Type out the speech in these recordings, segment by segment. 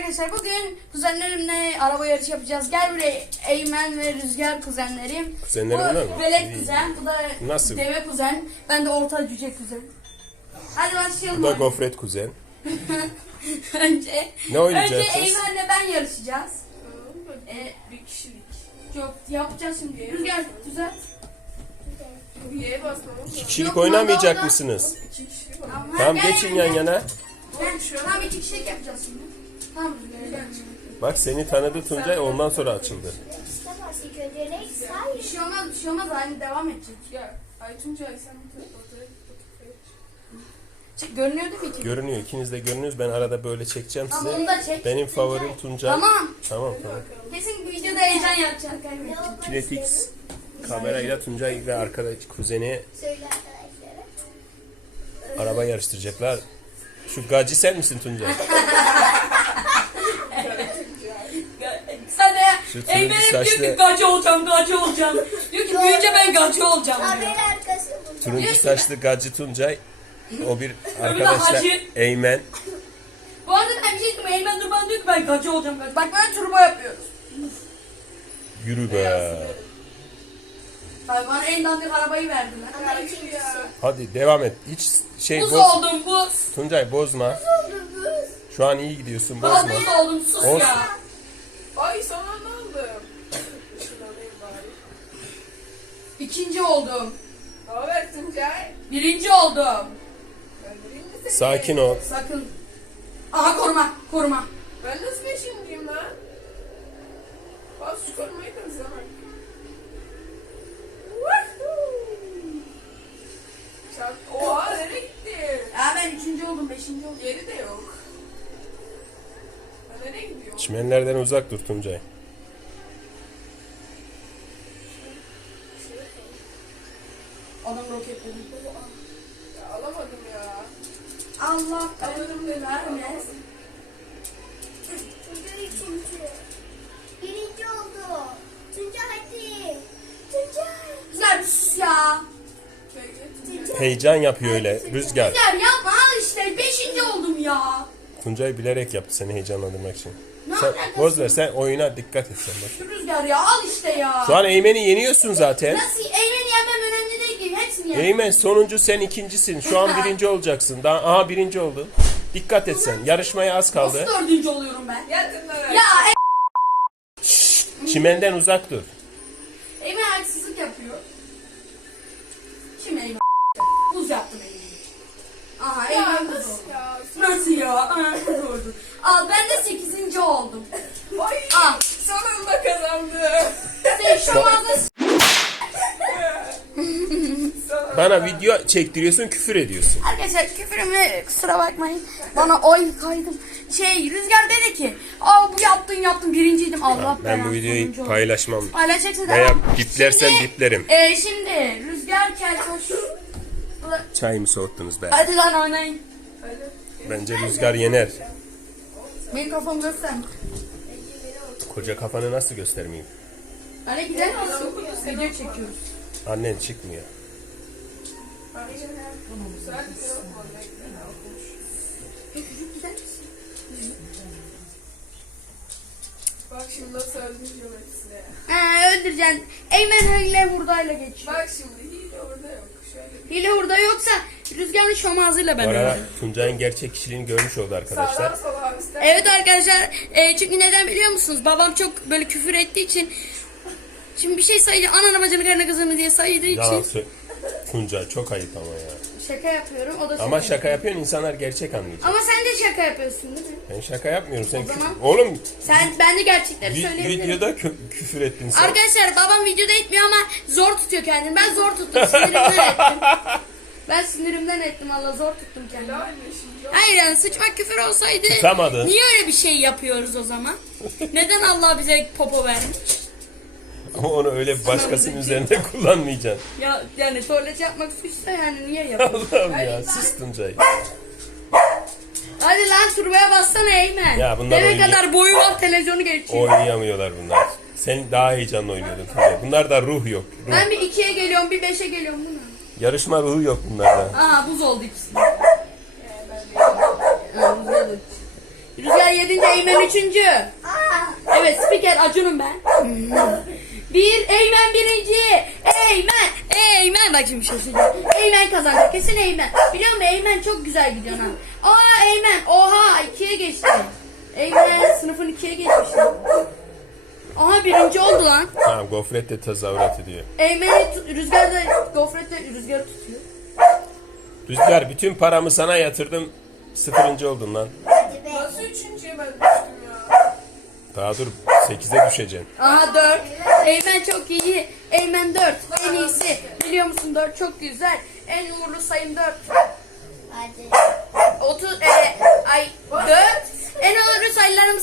arkadaşlar, bugün kuzenlerimle araba yarışı yapacağız. Gel buraya, Eymen ve Rüzgar kuzenlerim. Kuzenlerim bunlar mı? Bu Velek kuzen, bu da Nasıl? Deve kuzen, ben de orta cüce kuzen. Hadi başlayalım. Bu da Gofret kuzen. önce Ne oynayacağız? Eymen'le ben yarışacağız. Bir kişilik. Çok yapacağız şimdi. Rüzgar düzelt. Y'ye basmamız İki lazım. kişilik Yok, oynamayacak orada- mısınız? İki kişilik var. Tamam gel, geçin gel, yan gel. yana. Tamam, iki kişilik yapacağız şimdi. Tamam Rüzgar, gel. Bak seni tanıdı Tuncay, ondan sonra açıldı. Bir şey olmaz, bir şey olmaz. Aynı devam edecek. Ya Aytuncay sen ortaya Görünüyor değil mi iki? Görünüyor, ikiniz de görünüyoruz. Ben arada böyle çekeceğim Tamam, onu size. da çek. Benim favorim Tuncay. Tamam. Tamam. Kesin videoda heyecan yapacağız kaybedeceğiz. Kinetix kamerayla Tuncay ve arkadaş kuzeni Söyle arkadaşlara. araba yarıştıracaklar. Şu gacı sen misin Tuncay? Sen de Şu Eymen'im turuncu diyor ki saçlı, gacı olacağım, gacı olacağım. Diyor ki büyüyünce ben gacı olacağım diyor. Kamera arkası bu. turuncu saçlı gacı Tuncay. O bir Öbürü arkadaşlar Hacı. Eymen. Bu arada ben bir şey diyeyim, Eymen durmadan diyor ki ben gacı olacağım, gacı. Bak böyle turbo yapıyoruz. Yürü be. Bak bana en dandik arabayı verdiler. Ama ikincisi. Hadi devam et. Hiç şey Buz boz. oldum, buz. Tuncay bozma. Şu an iyi gidiyorsun, Bana bozma. buz oldum, sus Olsun. ya. Ay sana ne aldım? Şunu alayım bari. İkinci oldum. Ne haber Tuncay? Birinci oldum. Ben vereyim mi seni? Sakin ol. Sakın. Aha koruma, koruma. Ben nasıl beşinciyim lan? Bas şu korumayı kazanmak. Çak. Oha nereye gitti? Ya ben üçüncü oldum, beşinci oldum. Yeri de yok. Ben nereye gidiyorum? Çimenlerden uzak dur Tuncay. Adam roketledi. Ya alamadım ya. Allah Alırım dedim. vermez. Tuncay üçüncü. Birinci oldu. Tuncay hadi. Tuncay. Güzel bir sus ya. Bekle. Heyecan yapıyor öyle. Rüzgar. Güzel yapma, al işte beşinci oldum ya. Tuncay bilerek yaptı seni heyecanlandırmak için. Ne Sen alakası boz ver, sen oyuna dikkat et sen bak. Şu Rüzgar ya, al işte ya. Şu an Eymen'i yeniyorsun zaten. Nasıl Eymen'i yenmem önemli değil ki, hepsini yenmem. Eymen sonuncu, sen ikincisin. Şu an birinci olacaksın. Daha birinci oldu. Dikkat et sen. Yarışmaya az Nasıl kaldı. dördüncü oluyorum ben? Gel Tuncay. Ya Çimenden uzak dur. Eymen haksızlık yapıyor. Kim Eymen? Buz yaptım Eymen'i. Aha Ya Eymen buz nasıl oldu. ya? Nasıl ya? Aha, buz oldu. Al, ben de 8. oldum. Ay Al. sonunda kazandım. Sen şu anda Bana video çektiriyorsun, küfür ediyorsun. arkadaşlar küfürümü kusura bakmayın. Bana oy kaydım. Rüzgar dedi ki, aa bu yaptın birinciydim. Allah Ben bu belanı, sonuncu videoyu oldum. paylaşmam. Paylaşacaksın Veya tamam. diplersen Şimdi- diplerim. Şimdi Rüzgar Keltoş. Çayımı soğuttunuz be. Hadi lan oynayın. Bence Rüzgar yener. Benim kafamı göster. Koca kafanı nasıl göstermeyeyim? Hadi gidelim. Video çekiyoruz. Annen çıkmıyor. Küçük gider misin? Bak şimdi nasıl öldüreceğim hepsini. Öldüreceksin. Eymen hile hurdayla geçiyor. Bak şimdi hile orada yok. Şöyle Hile hurda yoksa Rüzgar'ın şomazıyla Bu ben arada öldürürüm. Tuncay'ın gerçek kişiliğini görmüş oldu sağdan arkadaşlar. sola ister. Evet arkadaşlar, çünkü neden biliyor musunuz? Babam çok böyle küfür ettiği için, şimdi bir şey sayıyor, ananı bacını karına kızını diye saydığı Yalan için söyle. Tuncay çok ayıp ama ya. şaka yapıyorum, o da Ama şaka yapıyorsun, insanlar gerçek anlayacak. Ama sen de şaka yapıyorsun değil mi? Ben şaka yapmıyorum. Sen zaman- Oğlum Ben de gerçekleri söyleyebilirim. videoda küfür ettin sen. Arkadaşlar babam videoda etmiyor ama zor tutuyor kendini. Ben zor tuttum, sinirimden ettim. Ben sinirimden ettim, Allah zor tuttum kendimi. Aynı şimdi. Hayır yani sıçmak küfür olsaydı Tutamadı. niye öyle bir şey yapıyoruz o zaman? Neden Allah bize popo vermiş? Ama onu öyle başkasının üzerinde kullanmayacaksın. Ya yani tuvalet yapmak suçsa yani niye yapıyorsun? Allah'ım ya, sus Tuncay. Hadi lan turboya bassana Eymen. Ya bunlar Deve oynuyor. kadar boyu var, televizyonu geçiyor. Oynayamıyorlar bunlar. Sen daha heyecanlı oynuyordun Tuncay. Bunlarda ruh yok. Ruh. Ben bir 2'ye geliyorum, bir 5'e geliyorum değil mi? Yarışma ruhu yok bunlarda. Aa buz oldu ikisi. Aa, buz oldu. Rüzgar 7. Eymen 3. Evet, spiker Acun'um ben. Eymen 1. Eymen. Bak şimdi bir şey söyleyeceğim. Eymen kazanacak. Kesin Eymen. Biliyor musun Eymen çok güzel gidiyor ha. Aa Eymen. Oha 2'ye geçti. Eymen sınıfın 2'ye geçmiş. Aha 1. oldu lan. Tamam, gofret de tezahürat ediyor. Rüzgar da gofretle rüzgarı tutuyor. Rüzgar, bütün paramı sana yatırdım. 0. oldun lan. Hadi be. Nasıl üçüncüye ben düştüm ya? Daha dur, 8'e düşeceksin. Aha 4. Eymen çok iyi. Eymen 4. En iyisi. Biliyor musun 4 çok güzel. En uğurlu sayım 4. Hadi. 4. En uğurlu sayılarımı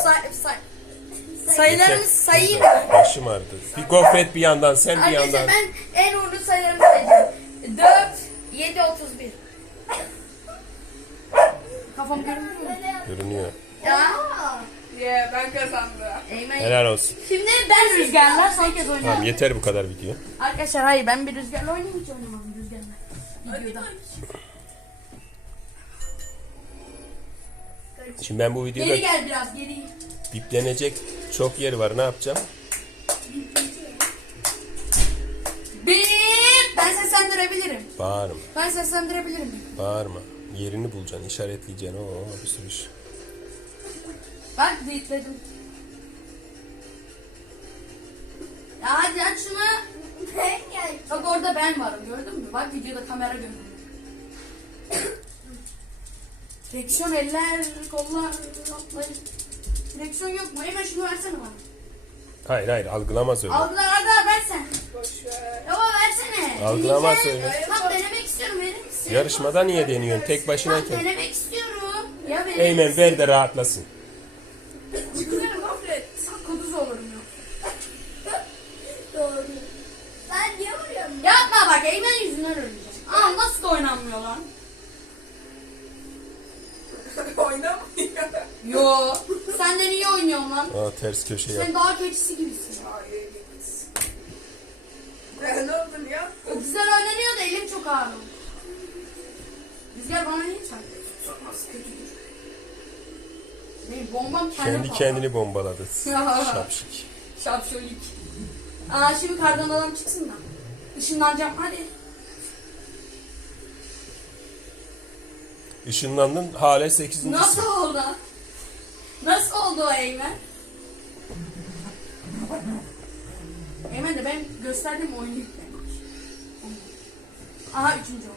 sayılarımı sayayım mı? Başım ağrıdı. Bir gofret bir yandan, sen bir Arkadaşlar yandan. ben en uğurlu sayılarımı sayacağım. 4, 7, 31. Kafam görünüyor mu? Görünüyor. Ya. Yeah, ben kazandım. Eymen. Helal olsun. Şimdi ben Rüzgar'la son kez oynayacağım. Tamam, yeter bu kadar video. Arkadaşlar hayır ben bir Rüzgar'la oynayayım, hiç oynamadım Rüzgar'la. Videoda. Şimdi ben bu videoda Geri gel biraz geri. biplenecek çok yer var. Ne yapacağım? Ben seslendirebilirim. Bağırma. Ben seslendirebilirim. Bağırma. Yerini bulacaksın, işaretleyeceksin. Oo, bir sürü iş. Bak deyitledim. Ya hadi aç şunu. Ben geldim. Bak orada ben varım, gördün mü? Bak videoda kamera görünüyor. Direksiyon, eller, kollar, atlayın. Direksiyon yok mu? Hemen şunu versene bana. Hayır, algılamaz öyle. Aldılar hadi versen. Boş ver. Baba versene. Algılamaz Deneyeceğim. öyle. Tamam denemek istiyorum, verir misin? Yarışmada niye deniyorsun? Tek Bak başınayken. denemek istiyorum. Ya verir Eymen misin? ver de rahatlasın. Güzel gofret. Kuduz olurum yok. Doğru. Ben niye vuruyorum? Yapma bak, Eymen yüzünden öleceğim. Aa nasıl da oynanmıyor lan? Oynamıyor. Yo, senden iyi oynuyorsun lan. Aa, ters köşe yap. Sen dağ keçisi gibisin. Hayır git. Ben ne oldum ya? O güzel oynanıyor da elim çok ağrıyor. Rüzgar bana niye çarptı? Nasıl kötüdür. Benim bombam Kendi kendini bombaladı. Ya. Şapşik. Şapşolik. Aa şimdi kardan adam çıksın da. Işınlanacağım hadi. Işınlandın, hala 8.'sin. Nasıl oldu? Nasıl oldu o Eymen? Eymen de ben gösterdim oyunu yüklemiş. Aha 3. oldu.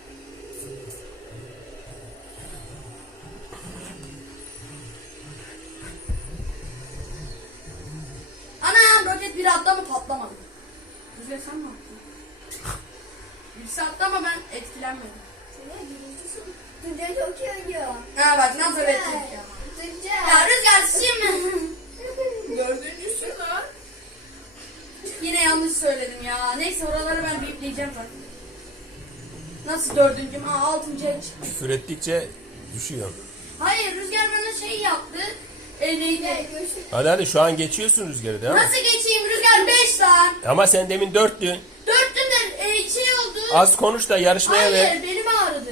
Anam roket biri attı mı patlamadı. Rüzgar sen mi attın? Birisi attı ama ben etkilenmedim. Şöyle birincisi. Tuncay çok iyi oynuyor. Ha bak nasıl öğrettik ya. Tuncay. Ya Rüzgar şimdi. Dördüncüsün lan. Yine yanlış söyledim ya. Neyse oraları ben bipleyeceğim zaten. Nasıl 4'üncüm? Aa 6'ya çıktı. Küfür ettikçe düşüyor. Hayır Rüzgar bana şey yaptı. Neydi? Hadi şu an geçiyorsun Rüzgar'ı, değil mi? Nasıl geçeyim Rüzgar 5 lan. Ama sen demin 4'tün. 4'tüm de şey oldu. Az konuş da yarışmaya ver. Hayır belim ağrıdı.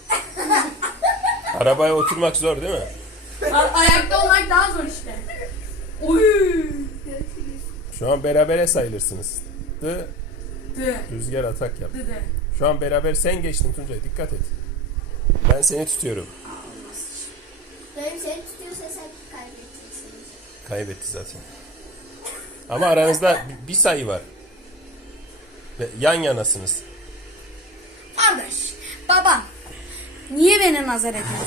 Arabaya oturmak zor değil mi? Ayakta olmak daha zor işte. Uy. Şu an berabere sayılırsınız. Dı. Rüzgar atak yap. Dı. Şu an beraber sen geçtin Tuncay, dikkat et. Ben seni tutuyorum. Benim seni tutuyorsa sen kaybedeceksin. Kaybetti zaten. Ama aranızda bir sayı var. Ve yan yanasınız. Kardeş, babam. Niye beni nazar ediyorsun?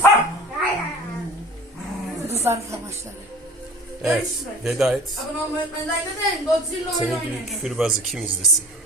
Kızlar savaşları. Evet, veda et. Abone olmayı unutmayın. Like atın. Godzilla oyunu Senin gibi oynayın. küfürbazı kim izlesin?